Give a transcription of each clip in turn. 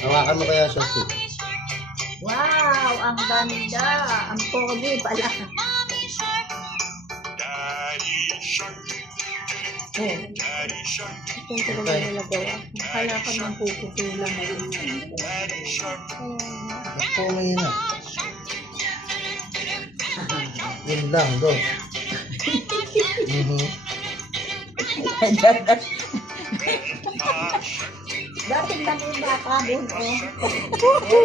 Hawakan mo kaya siya, Sue. Wow, ang ganda. Ang pogi pala. Oh. Ito talaga nila gawa. Akala ka ng puputulang ngayon. Ako ngayon na. Yun lang, do. Dating lang yung bata doon, oh.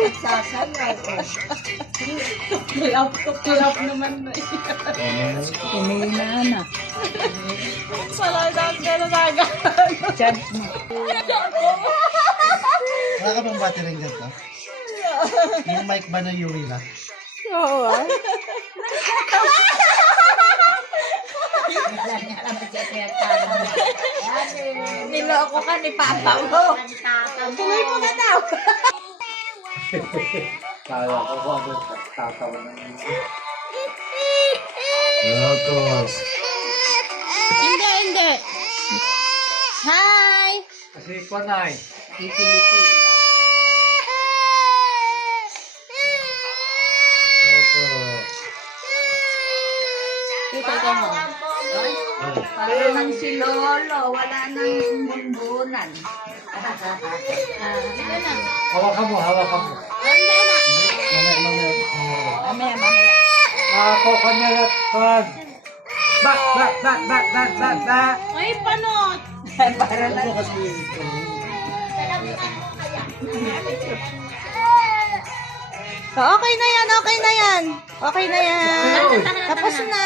Nagsasayaw, oh. Kulap naman na Kumina na. Salamat ka na taga. Charge mo. Wala ka bang battery dyan to? Yung mic ba na Yuri na? Oo ah. Niloko ka ni Papa mo. Tuloy mo na daw. Kala ko kung ano tatawa na yun. Tapos. Hindi. Hi! Kasi ko na eh. Kikiliti. Tapos. Kita ka mo. Para nang si Lolo, wala nang bunbunan. Hawakan mo. Mamaya. Ako kanya kan. Bak. Ay, panot! Para Ano lang. kasi Okay na yan. Tapos na.